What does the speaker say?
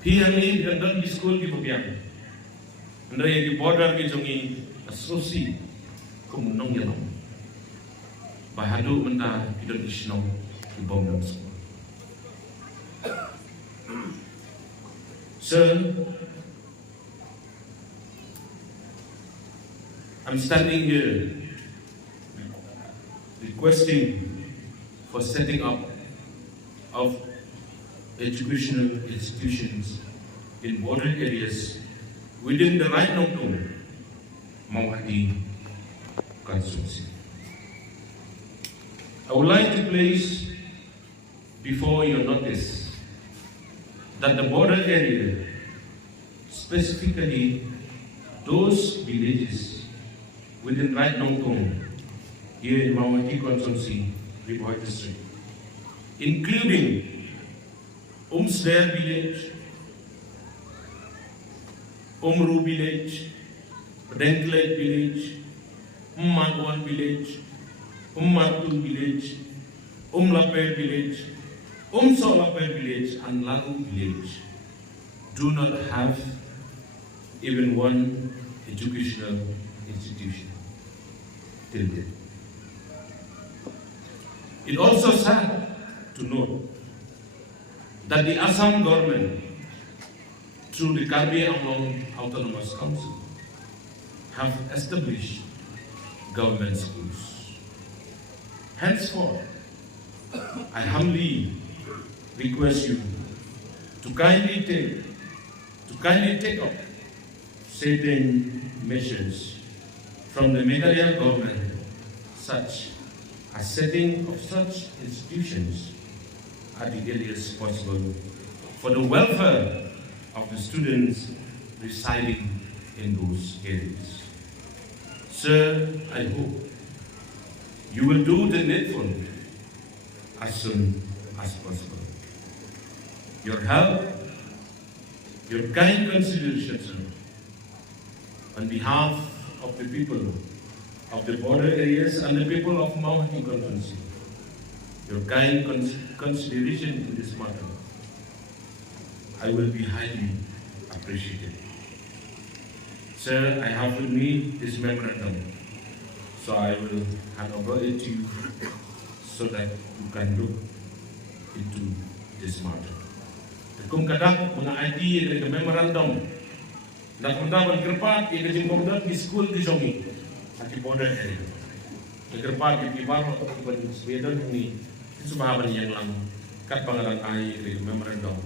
Piang ni gandang di skul di Babiang. Hynrei di border di jongi asosi kumunong yalong. Bahadu menda kidon isnong di bomdom skul. Sir, I'm standing here requesting for setting up of educational institutions in border areas within the Rakkam Mawhati Constituency. I would like to place before your notice that the border area, specifically those villages within Rakkam here in Mawhati Constituency, Kyrpad district, including Umsder village, Umru village, Denklet village, Ummadwan village, Ummatul village, Umlaper village, Umsolaper village, and Lagu village do not have even one educational institution till date. It also sad to note that the Assam government, through the Kyrpad Autonomous Council, have established government schools. Henceforth, I humbly request you to kindly take up certain measures from the Meghalaya government, such as setting of such institutions at the earliest possible for the welfare of the students residing in those areas. Sir, I hope you will do the needful as soon as possible. Your help, your kind consideration on behalf of the people of the border areas and the people of Mawhati Constituency, your kind consideration in this matter, I will be highly appreciated. Sir, I have with me this memorandum, so I will hand over it to you so that you can look into this matter. Kung kadak mga ID ng memorandum na kundaban Kyrpad yung jingbym di skul di zongi at di border area. Kyrpad yung ibaro at ibang Sweden ni sumahaban yang lang kat pangalan ay ng memorandum